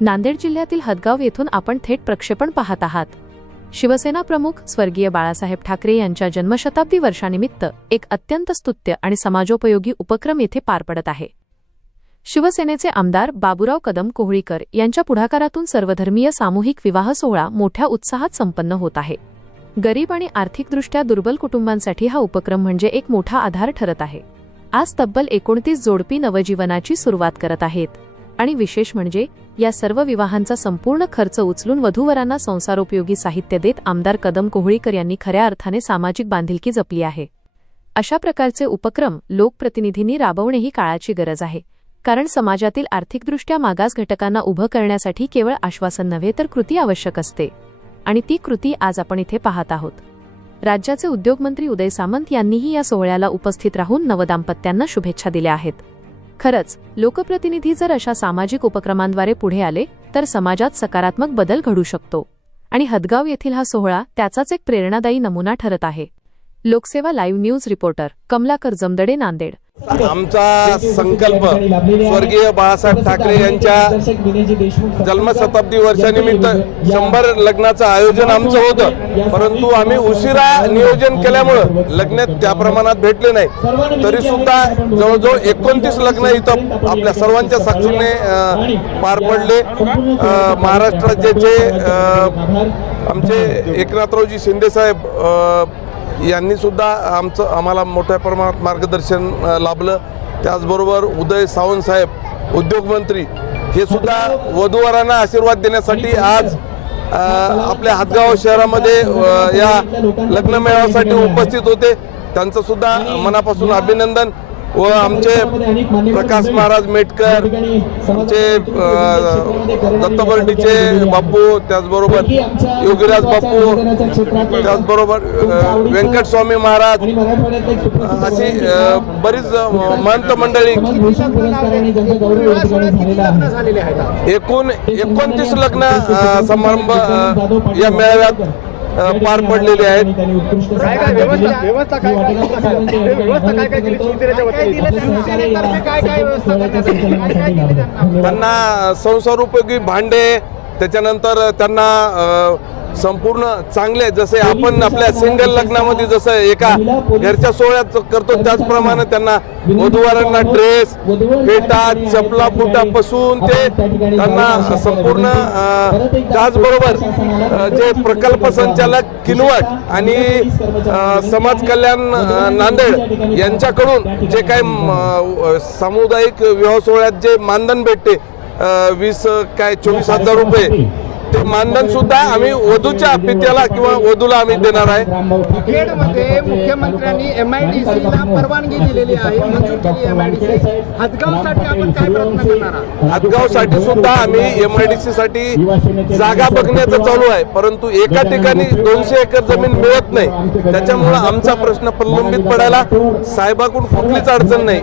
नांदेड जिल्ह्यातील हदगाव येथून आपण थेट प्रक्षेपण पाहत आहात। शिवसेना प्रमुख स्वर्गीय बाळासाहेब ठाकरे यांच्या जन्मशताब्दी वर्षानिमित्त एक अत्यंत स्तुत्य आणि समाजोपयोगी उपक्रम येथे पार पडत आहे। शिवसेनेचे आमदार बाबूराव कदम कोहळीकर यांच्या पुढाकारातून सर्वधर्मीय सामूहिक विवाह सोहळा मोठ्या उत्साहात संपन्न होत आहे। गरीब आणि आर्थिकदृष्ट्या दुर्बल कुटुंबांसाठी हा उपक्रम म्हणजे एक मोठा आधार ठरत आहे। आज तब्बल 29 जोडपी नवजीवनाची सुरुवात करत आहेत आणि विशेष म्हणजे या सर्व विवाहांचा संपूर्ण खर्च उचलून वधूवरांना संसारोपयोगी साहित्य देत आमदार कदम कोहळीकर यांनी खऱ्या अर्थाने सामाजिक बांधिलकी जपली आहे। अशा प्रकारचे उपक्रम लोकप्रतिनिधींनी राबवणे ही काळाची गरज आहे, कारण समाजातील आर्थिकदृष्ट्या मागास घटकांना उभं करण्यासाठी केवळ आश्वासन नव्हे तर कृती आवश्यक असते, आणि ती कृती आज आपण इथे पाहत आहोत। राज्याचे उद्योगमंत्री उदय सामंत यांनीही या सोहळ्याला उपस्थित राहून नवदाम्पत्यांना शुभेच्छा दिल्या आहेत। खरंच लोकप्रतिनिधी जर अशा सामाजिक उपक्रमांद्वारे पुढे आले तर समाजात सकारात्मक बदल घडू शकतो, आणि हदगाव येथील हा सोहळा त्याचाच एक प्रेरणादायी नमुना ठरत आहे। Lokseva live news reporter Kamalakar Jamdade, Nanded. आमचा संकल्प स्वर्गीय बाळासाहेब ठाकरे यांच्या जन्मशताब्दी वर्षानिमित्त 100 लग्नाचं आयोजन आमचं होतं, परंतु आम्ही उशिरा नियोजन केल्यामुळे लग्न त्या प्रमाणात भेटले नाही। तरी सुद्धा जवळजवळ 29 लग्न इथं आपल्या सर्वांच्या साक्षीने पार पडले। महाराष्ट्र राज्याचे आमचे एकनाथरावजी शिंदे साहेब यांनी सुद्धा आम्हाला मोठ्या प्रमाणात मार्गदर्शन लाभलं। त्याचबरोबर उदय सावंत साहेब उद्योगमंत्री हे सुद्धा वधूवरांना आशीर्वाद देण्यासाठी आज आपल्या हदगाव शहरामध्ये या लग्न मेळाव्यासाठी उपस्थित होते। त्यांचं सुद्धा मनापासून अभिनंदन। व आमचे प्रकाश महाराज मेटकर, आमचे दत्तबर्डीचे बापू, त्याचबरोबर योगीराज बापू, त्याचबरोबर व्यंकटस्वामी महाराज, अशी बरीच महंत मंडळी, एकूण 29 लग्न समारंभ या मेळाव्यात पार पडलेले आहेत। त्यांना संसारोपयोगी भांडे, त्याच्यानंतर त्यांना संपूर्ण चांगले, जसे आपण आपल्या सिंगल लग्नामध्ये जसं एका घरच्या सोहळ्यात करतो त्याचप्रमाणे त्यांना वधूवरांना ड्रेस, फेटा, चपला बुटापासून ते त्यांना संपूर्ण, त्याचबरोबर जे प्रकल्प संचालक किनवट आणि समाज कल्याण नांदेड यांच्याकडून जे काही सामुदायिक विवाह सोहळ्यात जे मानधन भेटते 24,000 रुपये, ते मानधन सुद्धा आम्ही वधूच्या पित्याला किंवा वधूला आम्ही देणार आहे। खेडमध्ये मुख्यमंत्र्यांनी MIDC ला परवानगी दिलेली आहे, मंजूर केली MIDC। हदगावसाठी आपण काय प्रयत्न करणार आहात? हदगावसाठी सुद्धा आम्ही MIDC साठी जागा बघण्याचं चालू आहे, परंतु एका ठिकाणी 200 एकर जमीन मिळत नाही। त्याच्यामुळे आमचा प्रश्न प्रलंबित पडायला साहेबाकडून कुठलीच अडचण नाही।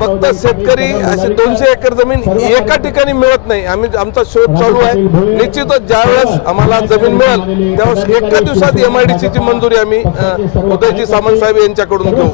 फक्त शेतकरी अशी 200 एकर जमीन एका ठिकाणी मिळत नाही। आमचा शोध चालू आहे। निश्चितच ज्यावेळेस आम्हाला जमीन मिळेल त्यावेळेस एका दिवसात MIDC ची मंजुरी आम्ही उदयजी सामंत साहेब यांच्याकडून घेऊ।